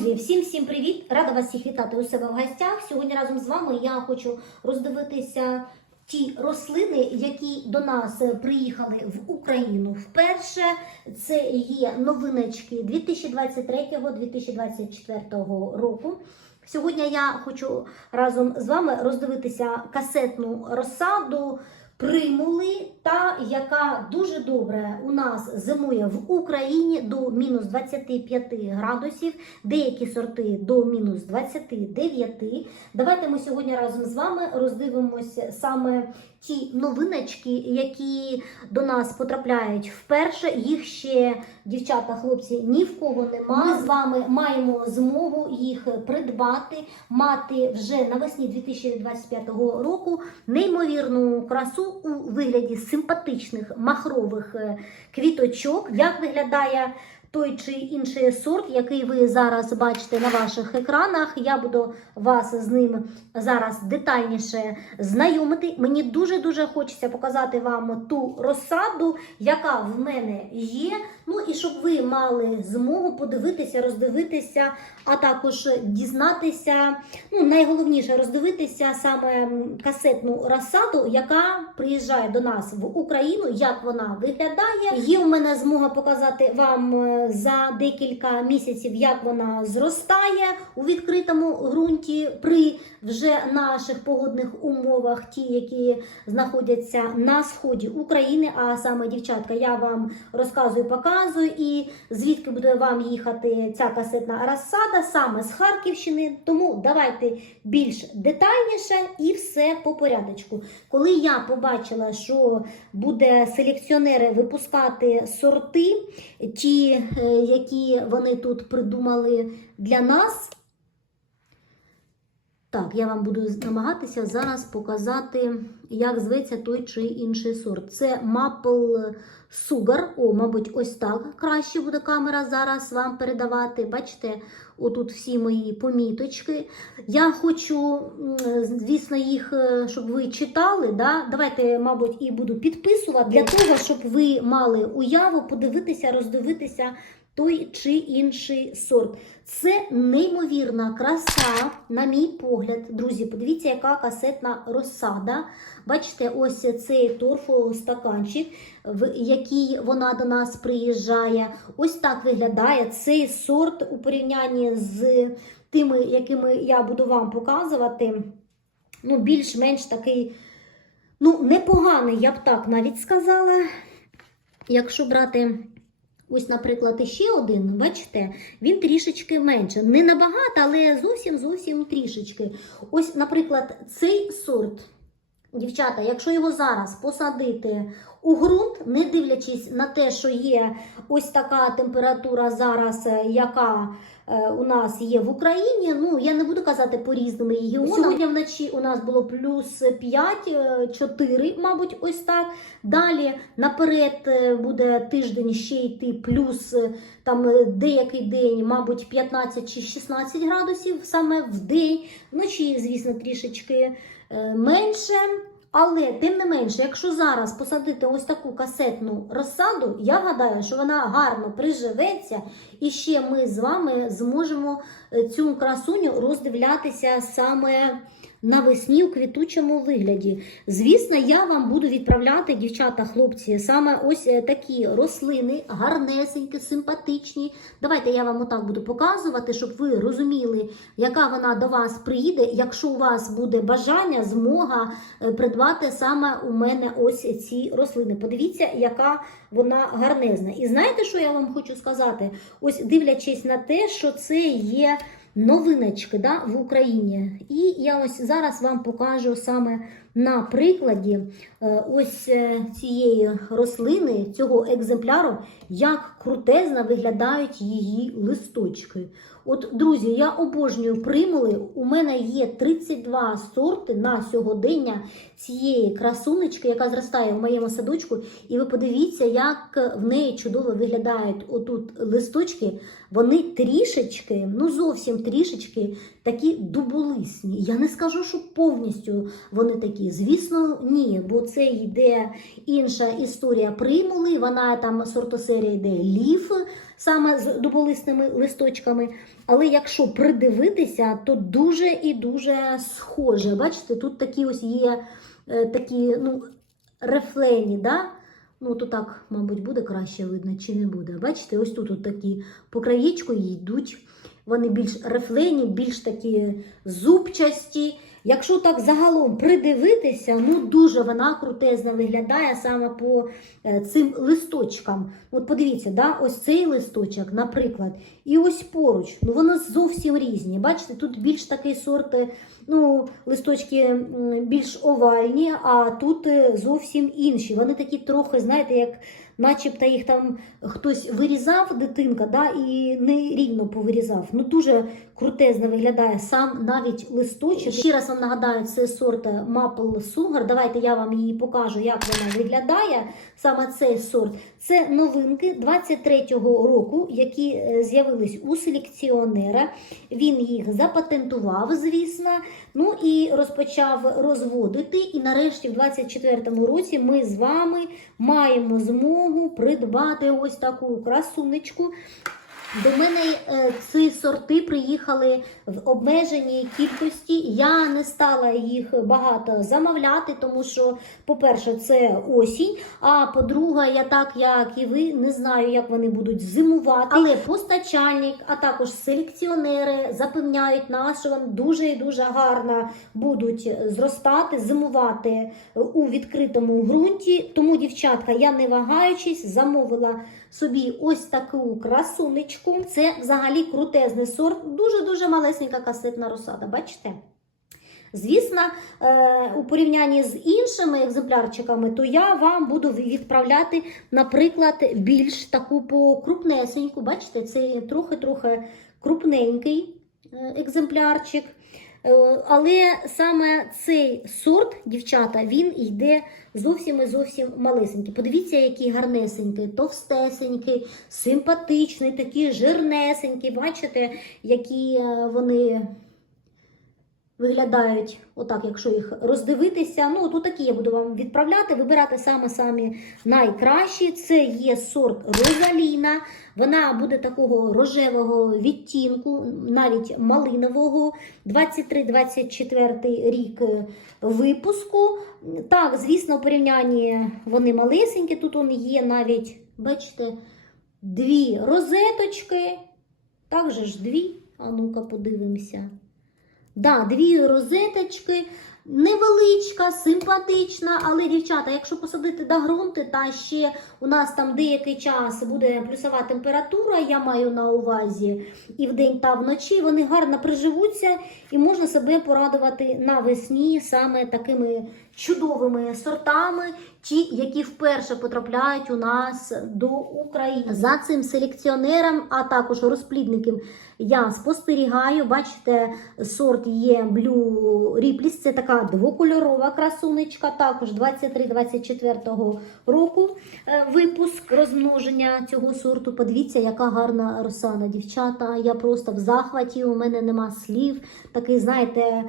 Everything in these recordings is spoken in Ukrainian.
Друзі, всім всім привіт! Рада вас всіх вітати у себе в гостях. Сьогодні разом з вами я хочу роздивитися ті рослини, які до нас приїхали в Україну вперше. Це є новиночки 2023-2024 року. Сьогодні я хочу разом з вами роздивитися касетну розсаду. Примули, та яка дуже добре у нас зимує в Україні до мінус 25 градусів, деякі сорти до мінус 29. Давайте ми сьогодні разом з вами роздивимося саме ті новиночки, які до нас потрапляють вперше. Їх ще дівчата, хлопці, ні в кого немає. Ми з вами маємо змогу їх придбати, мати вже навесні 2025 року неймовірну красу у вигляді симпатичних махрових е, квіточок. Як виглядає той чи інший сорт, який ви зараз бачите на ваших екранах, я буду вас з ним зараз детальніше знайомити. Мені дуже-дуже хочеться показати вам ту розсаду, яка в мене є. Ну і щоб ви мали змогу подивитися, роздивитися, а також дізнатися. Ну, найголовніше роздивитися саме касетну розсаду, яка приїжджає до нас в Україну, як вона виглядає. Є у мене змога показати вам е, за декілька місяців, як вона зростає у відкритому ґрунті при вже наших погодних умовах, ті, які знаходяться на сході України. А саме дівчатка, я вам розказую, показую, і звідки буде вам їхати ця касетна розсада, саме з Харківщини. Тому давайте більш детальніше і все по порядочку. Коли я побачила, що буде селекціонери випускати сорти, ті, які вони тут придумали для нас. Так, я вам буду намагатися зараз показати, як зветься той чи інший сорт. Це Maple Sugar. О, мабуть, ось так краще буде камера зараз вам передавати. Бачите, отут всі мої поміточки. Я хочу, звісно, їх, е, щоб ви читали. Да? Давайте, мабуть, і буду підписувати для того, щоб ви мали уяву, подивитися, роздивитися той чи інший сорт. Це неймовірна краса, на мій погляд. Друзі, подивіться, яка касетна розсада. Бачите, ось цей торфостаканчик, в який вона до нас приїжджає. Ось так виглядає цей сорт у порівнянні з тими, якими я буду вам показувати. Ну, більш-менш такий, ну, непоганий, я б так навіть сказала. Якщо брати. Ось, наприклад, ще один, бачите, він трішечки менше. Не набагато, але зовсім зовсім трішечки. Ось, наприклад, цей сорт, дівчата, якщо його зараз посадити у ґрунт, не дивлячись на те, що є ось така температура зараз, е, яка у нас є в Україні. Ну, я не буду казати по різним регіонам. Сьогодні вночі у нас було плюс 5, 4, мабуть, ось так. Далі наперед е, буде тиждень ще йти плюс е, там е, деякий день, мабуть, 15 чи 16 градусів саме в день. Вночі, звісно, трішечки е, менше. Але тим не менше, якщо зараз посадити ось таку касетну розсаду, я гадаю, що вона гарно приживеться, і ще ми з вами зможемо е, цю красуню роздивлятися саме навесні у квітучому вигляді. Звісно, я вам буду відправляти, дівчата, хлопці, саме ось е, такі рослини, гарнесенькі, симпатичні. Давайте я вам отак буду показувати, щоб ви розуміли, яка вона до вас приїде, якщо у вас буде бажання, змога е, придбати саме у мене ось ці рослини. Подивіться, яка вона гарнезна. І знаєте, що я вам хочу сказати? Ось дивлячись на те, що це є новиночки да, в Україні. І я ось зараз вам покажу саме на прикладі е, ось е, цієї рослини, цього екземпляру, як крутезно виглядають її листочки. От, друзі, я обожнюю примули. У мене є 32 сорти на сьогодення цієї красунечки, яка зростає в моєму садочку. І ви подивіться, як в неї чудово виглядають отут листочки. Вони трішечки, ну зовсім трішечки такі дуболисні. Я не скажу, що повністю вони такі такі? Звісно, ні, бо це йде інша історія примули, вона там сортосерія йде ліф, саме з дуболисними листочками. Але якщо придивитися, то дуже і дуже схоже. Бачите, тут такі ось є е, такі, ну, рефлені, да? Ну, то так, мабуть, буде краще видно, чи не буде. Бачите, ось тут от такі по краєчку йдуть. Вони більш рефлені, більш такі зубчасті. Якщо так загалом придивитися, ну дуже вона крутезно виглядає саме по е, цим листочкам. От подивіться, да, ось цей листочок, наприклад, і ось поруч. Ну вони зовсім різні. Бачите, тут більш такий сорт, е, ну, листочки більш овальні, а тут е, зовсім інші. Вони такі трохи, знаєте, як начебто їх там хтось вирізав, дитинка, да, і не рівно повирізав. Ну дуже крутезно виглядає сам навіть листочок. Ще раз вам нагадаю, це сорт Maple Sugar. Давайте я вам її покажу, як вона виглядає. Саме цей сорт. Це новинки 23-го року, які е, з'явились у селекціонера. Він їх запатентував, звісно. Ну і розпочав розводити. І нарешті, в 24-му році, ми з вами маємо змогу придбати ось таку красунечку. До мене е, ці сорти приїхали в обмеженій кількості. Я не стала їх багато замовляти, тому що, по-перше, це осінь. А по-друге, я так як і ви не знаю, як вони будуть зимувати. Але постачальник, а також селекціонери запевняють нас, що вони дуже і дуже гарно будуть зростати, зимувати у відкритому ґрунті. Тому, дівчатка, я не вагаючись, замовила собі ось таку красунечку. Це взагалі крутезний сорт, дуже-дуже малесенька касетна розсада. Бачите? Звісно, е, у порівнянні з іншими екземплярчиками, то я вам буду відправляти, наприклад, більш таку покрупнесеньку. Бачите, це трохи-трохи крупненький е, екземплярчик. Е, Але саме цей сорт, дівчата, він йде зовсім і зовсім малесенький. Подивіться, який гарнесенький, товстесенький, симпатичний, такий жирнесенький. Бачите, які е, вони виглядають отак, якщо їх роздивитися. Ну, от такі я буду вам відправляти, вибирати саме самі найкращі. Це є сорт Розаліна. Вона буде такого рожевого відтінку, навіть малинового, 23-24 рік е, випуску. Так, звісно, у порівнянні вони малесенькі. Тут он є навіть, бачите, дві розеточки. Так же ж дві. А ну-ка, подивимося. Да, дві розеточки, невеличка, симпатична, але, дівчата, якщо посадити до ґрунти, та ще у нас там деякий час буде плюсова температура, я маю на увазі і вдень та вночі, вони гарно приживуться і можна себе порадувати навесні саме такими чудовими сортами, ті, які вперше потрапляють у нас до України. За цим селекціонером, а також розплідником я спостерігаю. Бачите, сорт є Blue Ripley, це така двокольорова красунечка, також 23-24 року е, випуск розмноження цього сорту. Подивіться, яка гарна росана, дівчата. Я просто в захваті, у мене нема слів. Такий, знаєте,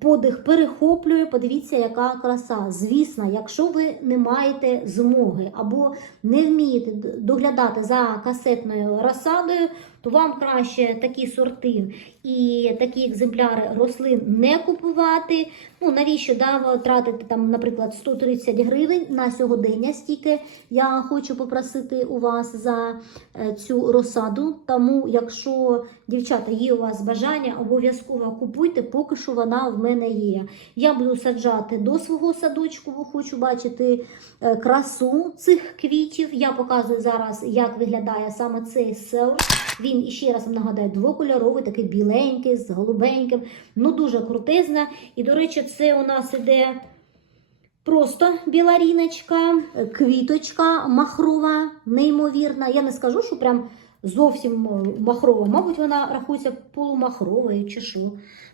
подих перехоплює. Подивіться, яка краса. Звісно, якщо ви не маєте змоги або не вмієте доглядати за касетною розсадою, то вам краще такі сорти і такі екземпляри рослин не купувати. Ну, навіщо да, тратити там, наприклад, 130 гривень на сьогодення стільки я хочу попросити у вас за е, цю розсаду. Тому, якщо дівчата є у вас бажання, обов'язково купуйте, поки що вона в мене є. Я буду саджати до свого садочку, бо хочу бачити е, красу цих квітів. Я показую зараз, як виглядає саме цей сорт. Він іще раз вам нагадаю, двокольоровий, такий біленький, з голубеньким. Ну, дуже крутезна. І, до речі, це у нас іде просто біларіночка, квіточка махрова, неймовірна. Я не скажу, що прям зовсім махрова. Мабуть, вона рахується полумахровою чи що.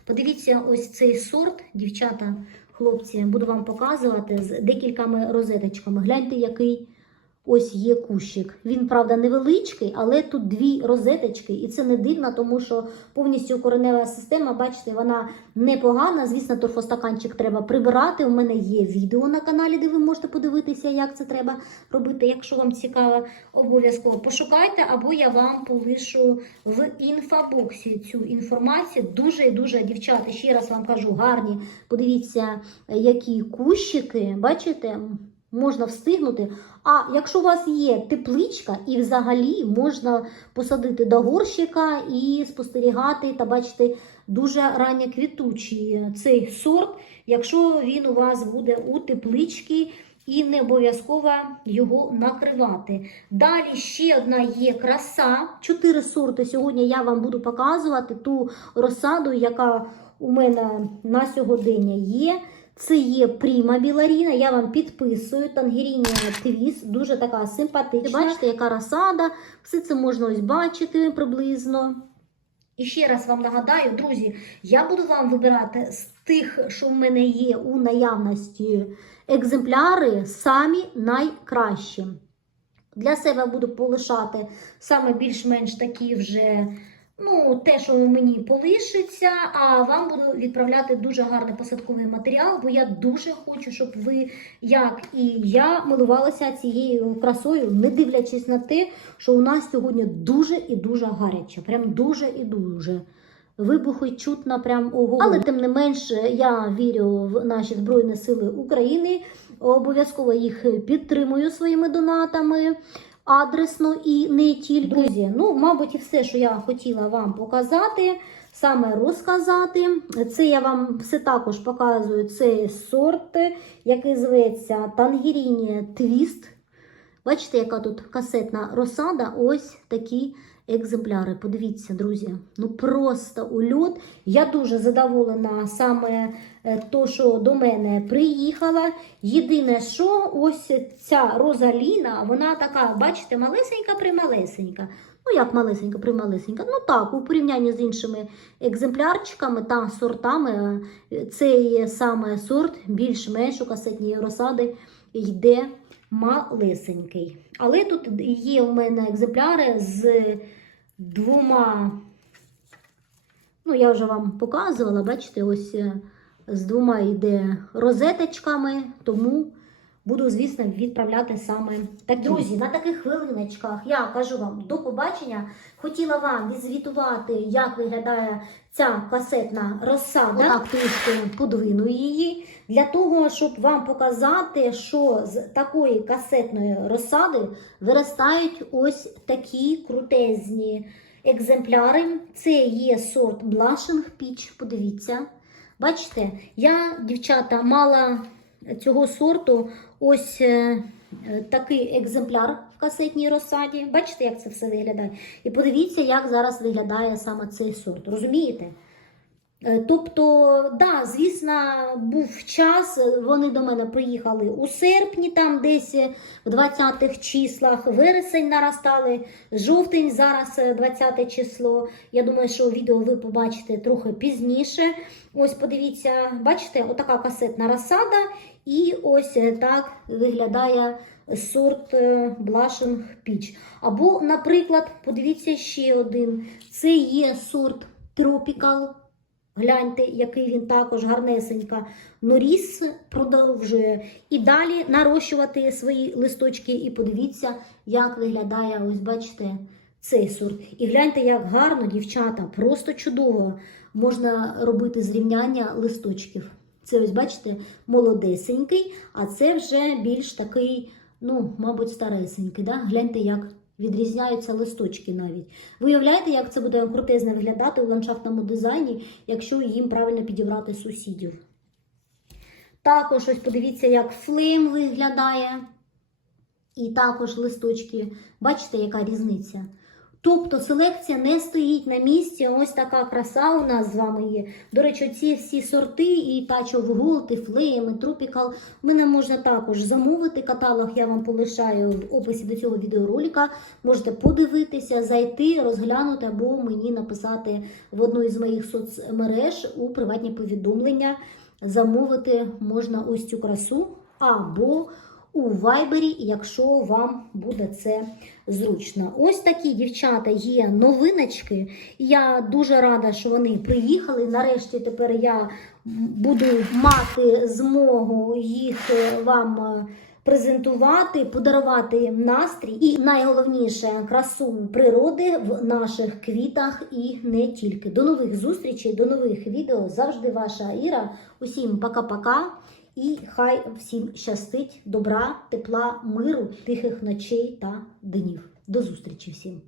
Подивіться, ось цей сорт, дівчата, хлопці, буду вам показувати з декількома розеточками. Гляньте, який Ось є кущик. Він, правда, невеличкий, але тут дві розеточки, і це не дивно, тому що повністю коренева система, бачите, вона непогана. Звісно, торфостаканчик треба прибирати. У мене є відео на каналі, де ви можете подивитися, як це треба робити. Якщо вам цікаво, обов'язково пошукайте, або я вам полишу в інфобоксі цю інформацію. Дуже і дуже, дівчата, ще раз вам кажу, гарні. Подивіться, які кущики, бачите, можна встигнути. А якщо у вас є тепличка, і взагалі можна посадити до горщика і спостерігати та бачити дуже ранньо квітучий цей сорт, якщо він у вас буде у тепличці. І не обов'язково його накривати. Далі ще одна є краса. Чотири сорти. Сьогодні я вам буду показувати ту розсаду, яка у мене на сьогодення є. Це є Пріма Біларіна, я вам підписую. Тангеріння твіс, дуже така симпатична. Бачите, яка розсада, все це можна ось бачити приблизно. І ще раз вам нагадаю, друзі, я буду вам вибирати з тих, що в мене є у наявності екземпляри, самі найкращі. Для себе буду полишати саме більш-менш такі вже Ну, те, що мені полишиться, а вам буду відправляти дуже гарний посадковий матеріал, бо я дуже хочу, щоб ви, як і я, милувалися цією красою, не дивлячись на те, що у нас сьогодні дуже і дуже гаряче. Прям дуже і дуже. Вибухи чутно, прям ого. Але тим не менш, я вірю в наші Збройні Сили України. Обов'язково їх підтримую своїми донатами адресно і не тільки. Друзі, ну, мабуть, і все, що я хотіла вам показати, саме розказати. Це я вам все також показую цей сорт, який зветься Тангеріні Твіст. Бачите, яка тут касетна розсада? Ось такі екземпляри. Подивіться, друзі. Ну просто ульот. Я дуже задоволена саме е, то, що до мене приїхала. Єдине, що ось ця розаліна, вона така, бачите, малесенька-прималесенька. Ну, як малесенька, прималесенька. Ну так, у порівнянні з іншими екземплярчиками та сортами, е, цей саме сорт більш-менш у касетній розсади йде малесенький. Але тут є у мене екземпляри з двома, ну, я вже вам показувала, бачите, ось е, з двома йде розеточками, тому буду, звісно, відправляти саме так. Друзі, на таких хвилиночках я кажу вам до побачення. Хотіла вам відзвітувати, як виглядає ця касетна розсада. Так, трішки подвину її. Для того, щоб вам показати, що з такої касетної розсади виростають ось такі крутезні екземпляри. Це є сорт Blushing Peach, подивіться. Бачите, я, дівчата, мала цього сорту ось е, е, такий екземпляр в касетній розсаді. Бачите, як це все виглядає? І подивіться, як зараз виглядає саме цей сорт. Розумієте? Е, Тобто, да, звісно, був час, е, вони до мене приїхали у серпні, там десь е, в 20-х числах, вересень наростали, жовтень зараз е, 20 число. Я думаю, що відео ви побачите трохи пізніше. Ось подивіться, бачите, отака касетна розсада, і ось е, так виглядає сорт е, Blushing Peach. Або, наприклад, подивіться ще один. Це є сорт Tropical. Гляньте, який він також гарнесенька. Норіс продовжує і далі нарощувати свої листочки. І подивіться, як виглядає, ось бачите, цей сорт. І гляньте, як гарно, дівчата, просто чудово можна робити зрівняння листочків. Це ось, бачите, молодесенький, а це вже більш такий, ну, мабуть, старесенький. Да? Гляньте, як відрізняються листочки навіть. Ви уявляєте, як це буде крутезно виглядати у ландшафтному дизайні, якщо їм правильно підібрати сусідів. Також ось подивіться, як флейм виглядає. І також листочки. Бачите, яка різниця? Тобто селекція не стоїть на місці. Ось така краса у нас з вами є. До речі, ці всі сорти, і Touch of Gold, і Flame, і Tropical, мене можна також замовити. Каталог я вам полишаю в описі до цього відеоролика. Можете подивитися, зайти, розглянути або мені написати в одну із моїх соцмереж у приватні повідомлення. Замовити можна ось цю красу або у вайбері, якщо вам буде це зручно. Ось такі дівчата є новиночки. Я дуже рада, що вони приїхали. Нарешті тепер я буду мати змогу їх е, вам. е, презентувати, подарувати настрій і найголовніше красу природи в наших квітах і не тільки. До нових зустрічей, до нових відео. Завжди ваша Іра. Усім пока-пока. І хай всім щастить, добра, тепла, миру, тихих ночей та днів. До зустрічі всім!